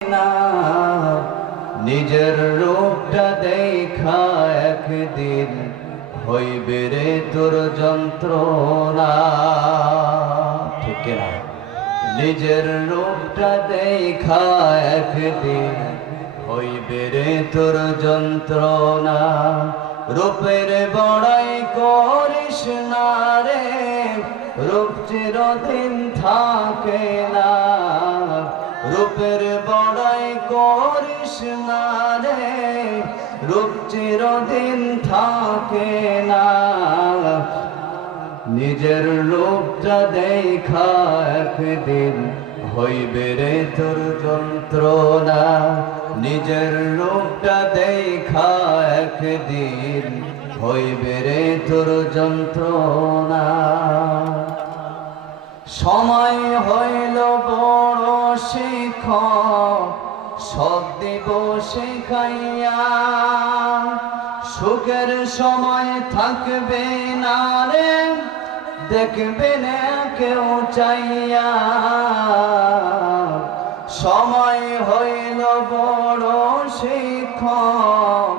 না নিজের রূপটা দেখা একদিন হইবে রে তোর যন্ত্রণা। ঠিক না? নিজের রূপটা দেখা একদিন হইবে রে তোর যন্ত্রণা। রূপের বড়াই করিস না রে, রূপ চিরদিন থাকে না। রূপের বড়াই করিস না রে, রূপ চিরদিন থাকে না। নিজের রূপটা দেখা একদিন হইবে রে তোর যন্ত্রণা। নিজের রূপটা দেখা একদিন হইবে রে তোর যন্ত্রণা। সময় হইল বড় শিক্ষক, সব দিব শিখাইয়া। সুখের সময় থাকবে না রে, দেখবে না কেউ চাইয়া। সময় হইল বড় শিক্ষক,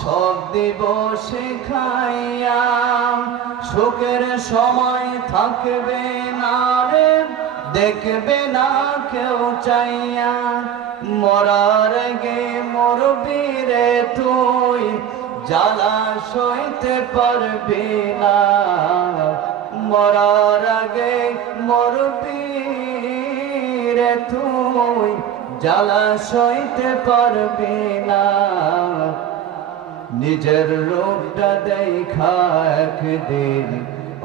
সব দিব শিখাইয়া। সুখের সময় থাকবে না রে, দেখবে না কেউ চাইয়া। মরার গে মরবি রে তুই, জ্বালা সইতে পারবি না। মরার আগে মরবি রে তুই, জ্বালা সইতে পারবি না। নিজের রূপটা দেখা একদিন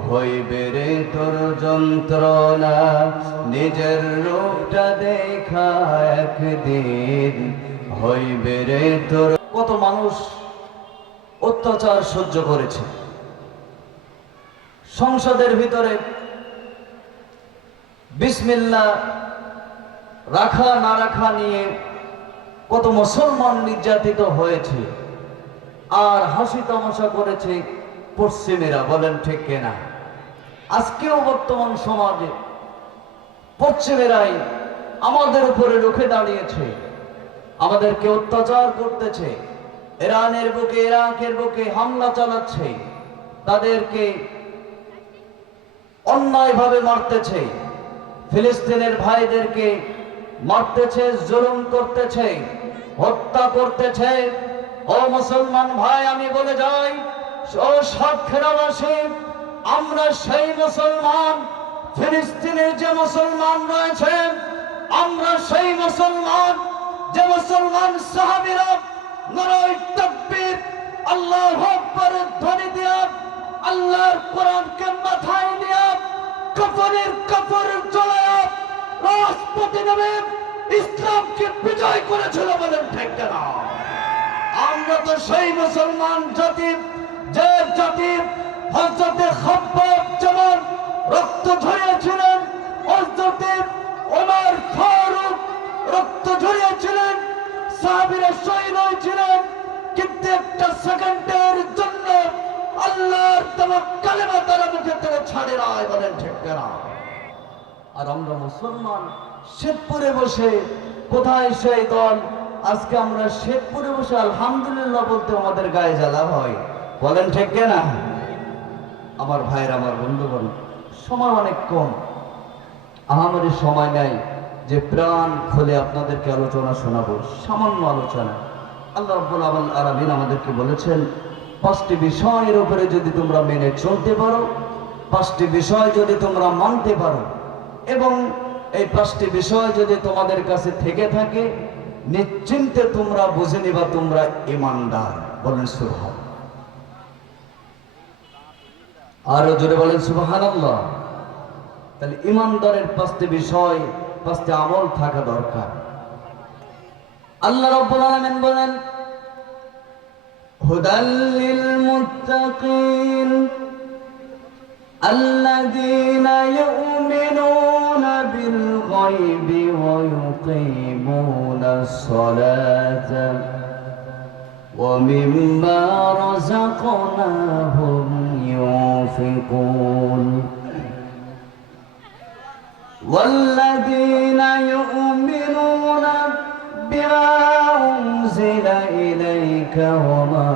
হইবে রে তোর যন্ত্রণা। নিজের রূপটা দেখা একদিন হইবে রে তোর। কত মানুষ অত্যাচার সহ্য করেছে। সংসদের ভিতরে বিসমিল্লাহ রাখা না রাখা নিয়ে কত মুসলমান নির্যাতিত হয়েছে, আর হাসি তামাশা করেছে পশ্চিমেরা। বলেন ঠিক কিনা? আজকেও বর্তমান সমাজে পশ্চিমেরাই আমাদের উপরে রুখে দাঁড়িয়েছে, আমাদেরকে অত্যাচার করতেছে। ইরানের বুকে, ইরাকের বুকে হামলা চালাচ্ছে, তাদেরকে অন্যায়ভাবে মারতেছে। ফিলিস্তিনের ভাইদেরকে মারতেছে, জুলুম করতেছে, হত্যা করতেছে। ও মুসলমান ভাই, আমি বলে যাই, ও সাতক্ষীরাবাসী, আমরা সেই মুসলমান। ফিলিস্তিনের যে মুসলমান রয়েছে, আমরা সেই মুসলমান যে মুসলমান সাহাবীরা নারায়ে তাকবীর আল্লাহু আকবারের ধ্বনি দিয়া, আল্লাহর কোরআনকে মাথায় দিয়া, কাফনের কাপড় জ্বালায়া রাজপথে নেমে ইসলামকে বিজয় করেছিল। বলেন ঠিক না? আমরা তো সেই মুসলমান জাতি, যে জাতি হযরতে খাব্বাব যেমন রক্ত ঝরিয়েছিলেন, হযরতে ওমর ফারুক রক্ত ঝরিয়েছিলেন, সাহাবীরা শহীদ হয়েছিলেন, কিন্তু একটা সেকেন্ডের জন্য আল্লাহর দেওয়া কালেমা তারা মুখে থেকে ছাড়ে নাই। বলেন ঠিক না? আর আমরা মুসলমান শেরপুরে বসে, কোথায় সেই দল? আজকে আমরা শেরপুরে বসে আলহামদুলিল্লাহ বলতে আমাদের গায়ে জ্বালা হয়। বলেন ঠিক না? আমার ভাইয়ের, আমার বন্ধুগণ, সময় অনেক কম, আমাদের সময় নাই যে প্রাণ খুলে আপনাদেরকে আলোচনা শোনাবো। সামান্য আলোচনা। আল্লাহ রাব্বুল আলামিন আমাদেরকে বলেছেন, 5টি বিষয়ের উপরে যদি তোমরা মেনে চলতে পারো, 5টি বিষয় যদি তোমরা মানতে পারো, এবং এই 5টি বিষয় যদি তোমাদের কাছে থেকে থাকে, নিশ্চিন্তে তোমরা বুঝে নিবা তোমরা ঈমানদার। বলেন সুবহান। আরো জোরে বলেন সুবহানাল্লাহ। তাহলে ঈমানদারের 5টি বিষয়, 5টি আমল থাকা দরকার। আল্লাহ রাব্বুল আলামিন বলেন, হুদাল লিল মুত্তাকিন الذين يؤمنون بالغيب ويقيمون الصلاة ومما رزقناهم ينفقون والذين يؤمنون بما أنزل إليك وما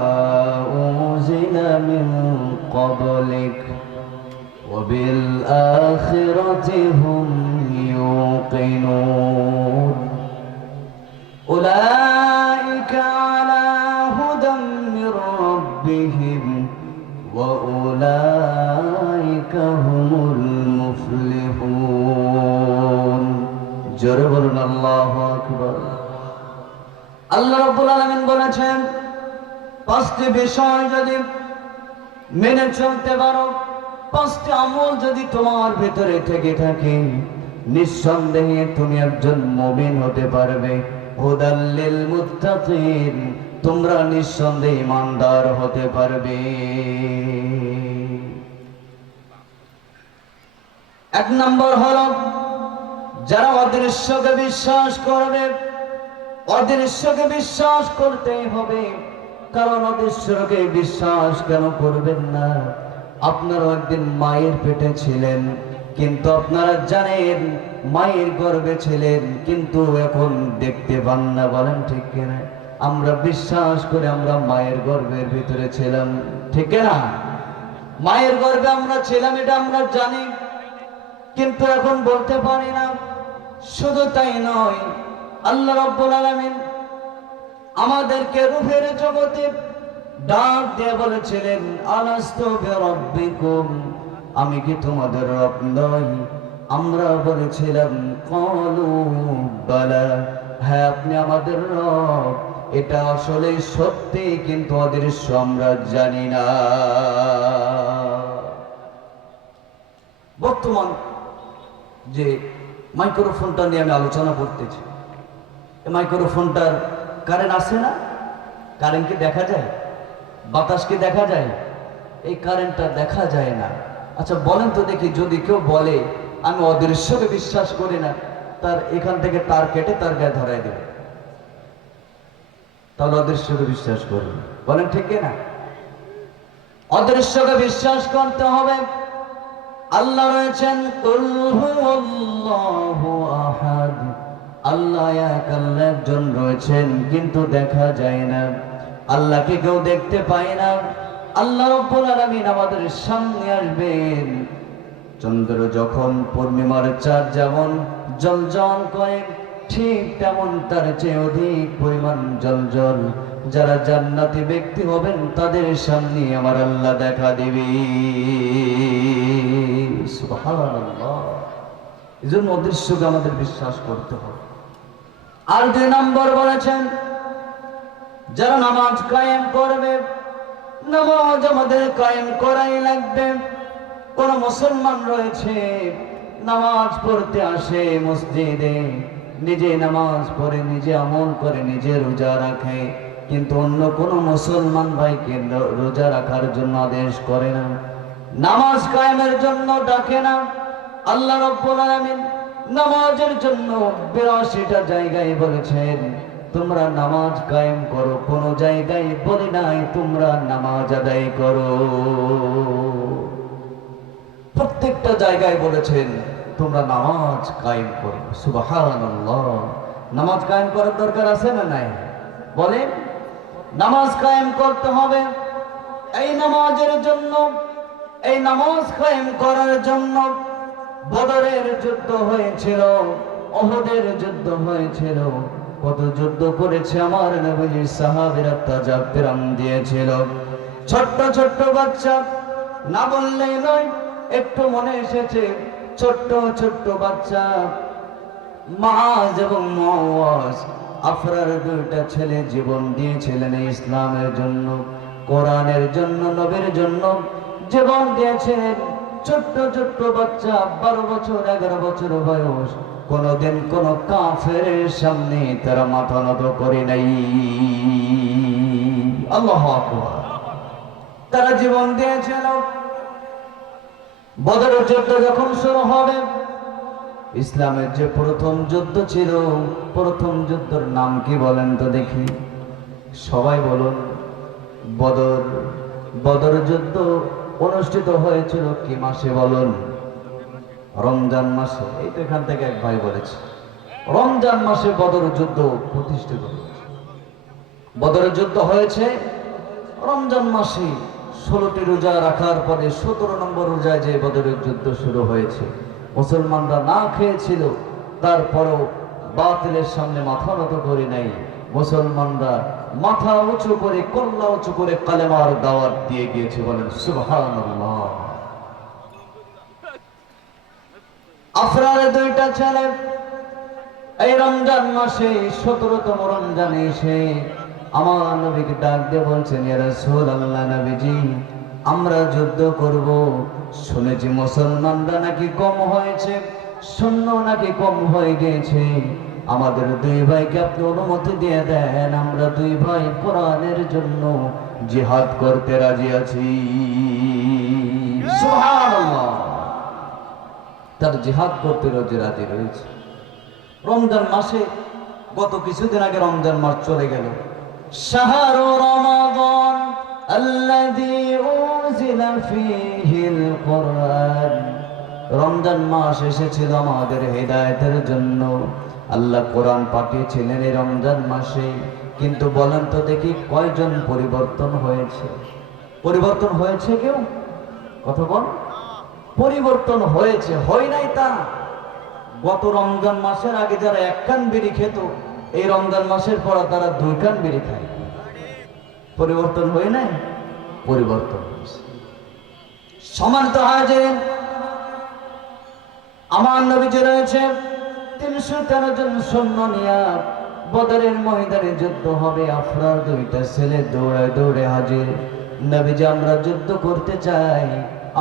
أنزل من قبلك وبالآخرة هم يوقنون أولئك على هدى من ربهم وأولئك هم المفلحون جربنا الله أكبر আল্লাহ রাব্বুল আলামিন বলেছেন পাঁচটি বিষয় যদি মেনে চলতে পারো, পাঁচটি আমল যদি তোমার ভিতরে থেকে থাকে, নিঃসন্দেহে তুমি একজন মুমিন হতে পারবে। হুদাল লিল মুত্তাকিন, তোমরা নিঃসন্দেহে ঈমানদার হতে পারবে। এক নম্বর হলো যারা অদৃশ্যকে বিশ্বাস করবে। অদৃশ্যকে বিশ্বাস করতেই হবে, কারণ অদৃশ্যকে বিশ্বাস কেন করবেন না? আপনারা একদিন মায়ের পেটে ছিলেন, কিন্তু আপনারা জানেন মায়ের গর্ভে ছিলেন, কিন্তু এখন দেখতে পান না। বলেন ঠিক কিনা? আমরা বিশ্বাস করে আমরা মায়ের গর্ভের ভিতরে ছিলাম, ঠিক না? মায়ের গর্ভে আমরা ছিলাম, এটা আমরা জানি, কিন্তু এখন বলতে পারি না। শুধু তাই নয়, আল্লাহ রাব্বুল আলামিন আমাদেরকে রূহের জগতে ডাক দিয়ে বলেছিলেন, আলাস্তু বিরাব্বিকুম, আমি কি তোমাদের রব নই? আমরা বলেছিলাম ক্বালু বালা, হ্যাঁ আপনি আমাদের রব। এটা আসলে সত্যি, কিন্তু অদৃশ্য আমরা জানি না। বর্তমান যে মাইক্রোফোনটা নিয়ে আমি আলোচনা করতেছি, এই মাইক্রোফোনটার কারেন্ট আসে না? কারেন্ট কি দেখা যায়? বাতাস কি দেখা যায়? এই কারেন্টটা দেখা যায় না। আচ্ছা বলেন তো দেখি, যদি কেউ বলে আমি অদৃশ্যকে বিশ্বাস করি না, তার এখান থেকে তার কেটে তার গায়ে ধরাই দেবে, তাহলে অদৃশ্যকে বিশ্বাস করবে? বলেন ঠিক না? অদৃশ্যকে বিশ্বাস করতে হবে। আল্লাহ রয়েছেন কুল হুয়াল্লাহু আহাদ, আল্লাহ এক, আল্লাহ একজন রয়েছেন, কিন্তু দেখা যায় না। আল্লাহকে কেউ দেখতে পায় না। আল্লাহ রাব্বুল আলামিন আমাদের সামনে আসবেন। চন্দ্র যখন পূর্ণিমার চাঁদ যেমন জ্বলজ্বল করে, ঠিক তেমন তার চেয়ে অধিক পরিমাণ জ্বলজ্বল যারা জান্নাতি ব্যক্তি হবেন, তাদের সামনে আমার আল্লাহ দেখা দিবে। সুবহানাল্লাহ। এজন্য অদৃশ্যকে আমাদের বিশ্বাস করতে হবে। আর দুই নম্বর বলেছেন, যারা নামাজ কায়েম করবে, নামাজ আমাদের কায়েম করাই লাগবে। কোন মুসলমান রয়েছে নামাজ পড়তে আসে মসজিদে, নিজে নামাজ পড়ে, নিজে আমল করে, নিজে রোজা রাখে, কিন্তু অন্য কোন মুসলমান ভাইকে রোজা রাখার জন্য আদেশ করে না, নামাজ কায়েমের জন্য ডাকে না। আল্লাহ রাব্বুল আলামিন নামাজের জন্য 82টা জায়গায় বলেছেন তোমরা নামাজ কায়েম করো, কোন জায়গায় বলে নাই তোমরা নামাজ আদায় করো। প্রত্যেকটা জায়গায় বলেছেন তোমরা নামাজ কায়েম করো। সুবহানাল্লাহ। নামাজ কায়েম করার দরকার আছে না নাই? বলেন, নামাজ কায়েম করতে হবে। এই নামাজের জন্য, এই নামাজ কায়েম করার জন্য বদরের যুদ্ধ হয়েছিল, উহুদের যুদ্ধ হয়েছিল। কত যুদ্ধ করেছে আমার নবীর সাহাবীরা, তাজা প্রাণ দিয়েছিল। ছোট্ট ছোট্ট বাচ্চা, না বললেই নয়, একটু মনে এসেছে, ছোট্ট ছোট্ট বাচ্চা মুআজ এবং মুআওয়াজ, আফরার দুইটা ছেলে জীবন দিয়েছিলেন ইসলামের জন্য, কোরআনের জন্য, নবীর জন্য জীবন দিয়েছেন। ছোট্ট ছোট্ট বাচ্চা, 12 বছর 11 বছর বয়স, কোনদিন কোন কাফেরের সামনে তারা মাথা নত করে নাই। আল্লাহু আকবার। তারা জীবন দিয়েছিল। বদরের যুদ্ধ যখন শুরু হবে, ইসলামের যে প্রথম যুদ্ধ ছিল, প্রথম যুদ্ধের নাম কি বলেন তো দেখি? সবাই বলুন। বদর। বদর যুদ্ধ অনুষ্ঠিত হয়েছিল কি মাসে বলুন? রমজান মাসে। এই তো এখান থেকে এক ভাই বলেছে রমজান মাসে বদর যুদ্ধ প্রতিষ্ঠিত হয়েছে। বদরের যুদ্ধ হয়েছে রমজান মাসে। 16টি রোজা রাখার পরে 17 নম্বর রোজায় যে বদরের যুদ্ধ শুরু হয়েছে। মুসলমানরা না খেয়েছিল, তারপরও বাতিলের সামনে মাথা নত করে নাই। মুসলমানরা মাথা উঁচু করে, কল্লা উঁচু করে কালেমার দাওয়াত দিয়ে গিয়েছে। বলেন সুবহানাল্লাহ। আফরারের 2টা ছেলে এই রমজান মাসে 17তম রমজানে এসে আমার নবীকে ডাক দিয়ে বলছেন, ইয়া রাসূলুল্লাহ, নবীজি আমরা যুদ্ধ করব। শুনেছি মুসলমানরা নাকি কম হয়েছে, সৈন্য নাকি কম হয়ে গিয়েছে। আমাদের 2 ভাইকে আপনি অনুমতি দিয়ে দেন, আমরা 2 ভাই কোরআনের জন্য জিহাদ করতে রাজি আছি। সুবহানাল্লাহ। তার জিহাদ করতে রাজি রয়েছে। রমজান মাসে গত কিছুদিন আগে রমজান মাস চলে গেল। শাহরু রমাদান আল্লাযী উনজিলা ফীহিল কুরআন। রমজান মাস এসেছিল আমাদের হেদায়েতের জন্য। আল্লাহ কোরআন পাঠিয়েছিলেন এই রমজান মাসে। কিন্তু বলেন তো দেখি, কয়জন পরিবর্তন হয়েছে? পরিবর্তন হয়েছে কেউ? কথা বল। পরিবর্তন হয়েছে, হয় নাই তা। গত রমজান মাসের আগে যারা 1 কান বিড়ি খেত, এই রমজান মাসের পর তারা 2 কান বিড়ি খায়। পরিবর্তন হয় নাই? পরিবর্তন হয়েছে। সম্মানিত হাজির, আমার নবীজি রয়েছে 313 জন সৈন্য নিয়ে বদরের ময়দানে যুদ্ধ হবে। আফরার 2টা ছেলে দৌড়ায় দৌড়ে হাজির। নবীজি আমরা যুদ্ধ করতে চাই,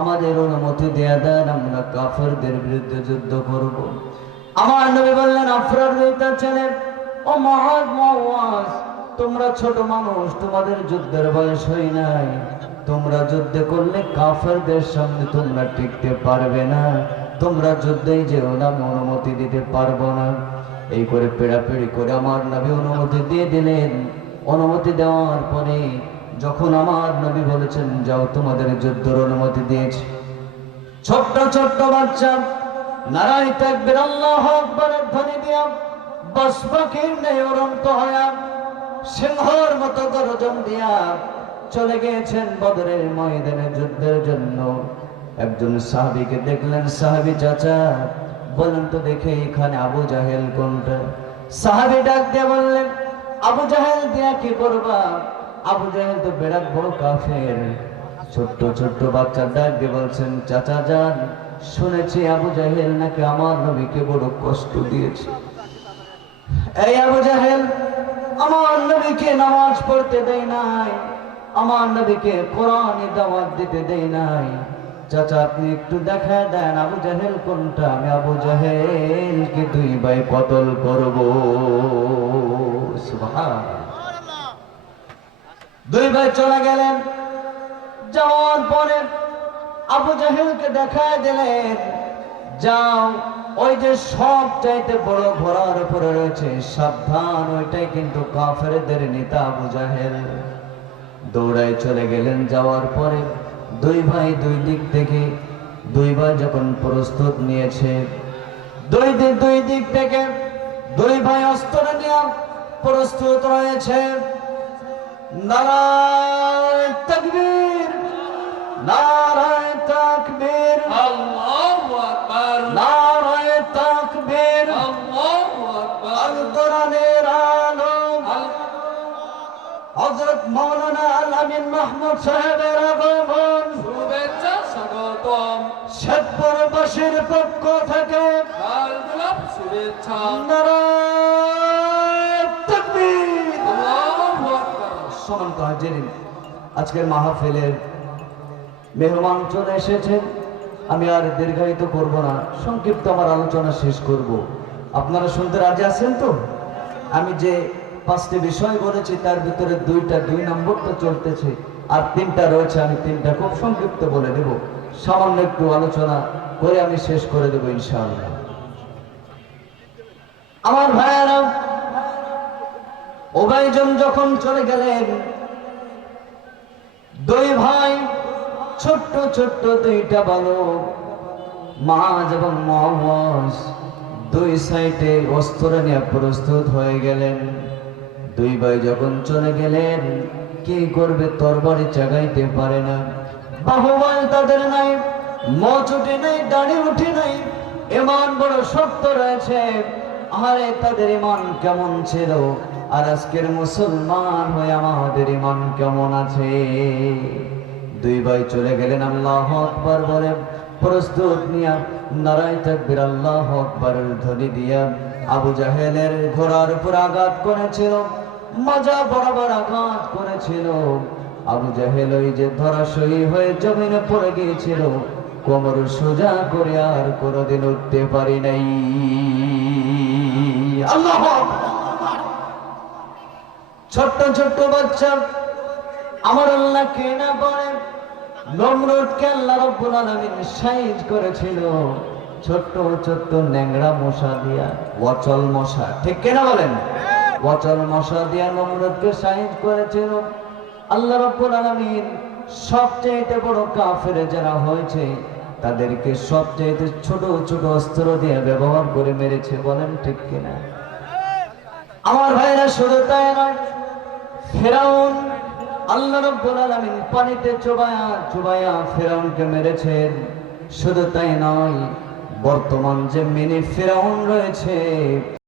আমাদের অনুমতি দেয়া দেন, আমরা কাফেরদের বিরুদ্ধে যুদ্ধ করব। আমার নবী বললেন, আফরার 2টা ছেলে, ও মুআজ, তোমরা ছোট মানুষ, তোমাদের যুদ্ধের বয়স হয় নাই। তোমরা যুদ্ধ করলে কাফেরদের সামনে তোমরা টিকতে পারবে না। তোমরা যুদ্ধেই যেও না, আমি অনুমতি দিতে পারবো না। এই করে পেড়াপেড়ি করে আমার নবী অনুমতি দিয়ে দিলেন। অনুমতি দেওয়ার পরে যখন আমার নবী বলেছেন, যাও তোমাদের যুদ্ধের অনুমতি দিয়েছি, ছোট্ট ছোট্ট বাচ্চা নারায়ে তাকবীর আল্লাহু আকবারের ধ্বনি দিয়া বাসপাখির ন্যায় উড়ন্ত হয়া সিংহর মতো গর্জন দিয়া চলে গিয়েছেন বদরের ময়দানে যুদ্ধের জন্য। একজন সাহাবীকে দেখলেন, সাহাবী চাচা বলেন তো দেখে এখানে আবু জাহেল কোনটা? সাহাবী ডাক দিয়ে বললেন, আবু জাহেল দিয়া কি করবা? আবু জাহেল তো বিরাট বড় কাফের। ছোট্ট ছোট্ট বাচ্চা ডাক দিয়ে বলছেন, চাচা যান, শুনেছি আবু জাহেল নাকি আমার নবীকে বড় কষ্ট দিয়েছে। এই আবু জাহেল আমার নবীকে নামাজ পড়তে দেয় নাই, আমার নবীকে কোরআনে দাওয়াত দিতে দেয় নাই। চাচা আপনি একটু দেখা দেন আবু জাহেল কোনটা, আমি আবু জাহেলকে 2 ভাই কতল করব। সুবহানাল্লাহ। 2 ভাই চলে গেলেন। যাওয়ার পরে আবু জাহেলকে দেখায় দিলেন, যাও ওই যে সব চাইতে বড় ঘোড়ার উপরে রয়েছে, সাবধান, ওইটাই কিন্তু কাফেরদের নেতা আবু জাহেল। দৌড়ায় চলে গেলেন। যাওয়ার পরে 2 ভাই 2 দিক থেকে, 2 ভাই যখন প্রস্তুত নিয়েছে, 2 দিক থেকে 2 ভাই অস্ত্র নিয়ে প্রস্তুত রয়েছে। নারায়ে তাকবীর, নারায়ে তাকবীর, আল্লাহু আকবার, নারায়ে তাকবীর, আল্লাহু আকবার। আল কোরআনের আলো হযরত মাওলানা আল আমিন মাহমুদ সাহেবের আগমন, শুভেচ্ছা স্বাগতম। শেরপুরবাসীর পক্ষ থেকে শুভেচ্ছা। নারায়ে তাকবীর, আল্লাহু আকবার। সম্মানিত হাজিরিন, আজকের মাহফিলের মেহমান চলে এসেছেন। আমি আর দীর্ঘায়িত করব না, সংক্ষিপ্ত আমার আলোচনা শেষ করব। আপনারা শুনতে রাজি আছেন তো? আমি যে 5টি বিষয় বলেছি তার ভিতরে 2 নম্বরটা চলতেছে, আর 3টা রয়েছে। আমি 3টা খুব সংক্ষিপ্ত বলে দেব, সামান্য একটু আলোচনা করে আমি শেষ করে দেব ইনশাআল্লাহ। আমার ভাইয়েরা, ওবাইজন যখন চলে গেলেন, 2 ভাই ছোট্ট ছোট্ট 2টা বালক, মাজ এবং মুআওয়াজ, দুই সাইডে অস্ত্র নিয়ে প্রস্তুত হয়ে গেলেন। দুই ভাই যখন চলে গেলেন, কি করবে, তরবারি চাগাইতে পারে না, বাহুবল তাদের নাই, মচুটি নাই, দাড়ি উঠি নাই, ইমান বড় শক্ত রয়েছে। আরে তাদের ইমান কেমন ছিল, আর আজকের মুসলমান হয়ে আমাদের ইমান কেমন আছে। দুই ভাই চলে গেলেন, আল্লাহু আকবার বলে প্রস্তুত নিয়া নারায়ে তাকবীর আল্লাহু আকবারের ধ্বনি দিয়া আবু জাহেলের ঘোড়ার উপর আঘাত করেছিল, মাজা বরাবর আঘাত করেছিল। আবু জাহেল ওই যে ধরাশয়ী হয়ে জমিনে পড়ে গিয়েছিল, কোমর সোজা করে আর কোনোদিন উঠতে পারি নাই। আল্লাহু আকবার। ছোট্ট ছোট্ট বাচ্চা আমার আল্লাহ কে না বলে, নমরুদকে আল্লাহ রাব্বুল আলামিন সাইজ করেছিল ছোট্ট ছোট্ট ন্যাংরা মশা দিয়া, ওয়াচল মশা, ঠিক কিনা বলেন? ওয়াচল মশা দিয়া নমরুদকে সাইজ করেছিল। আল্লাহ রাব্বুল আলামিন সবচেয়ে বড় কাফের যারা হয়েছে তাদেরকে সবচেয়ে ছোট ছোট অস্ত্র দিয়ে ব্যবহার করে মেরেছে, বলেন ঠিক কিনা? আমার ভাইরা, শুধু তাই নয়, ফিরআউন আল্লাহ রাব্বুল আলামিন পানিতে চুবায়া চুবায়া ফিরআউনকে মেরেছেন। শুধু তাই নয়, বর্তমান যে মিনি ফিরআউন রয়েছে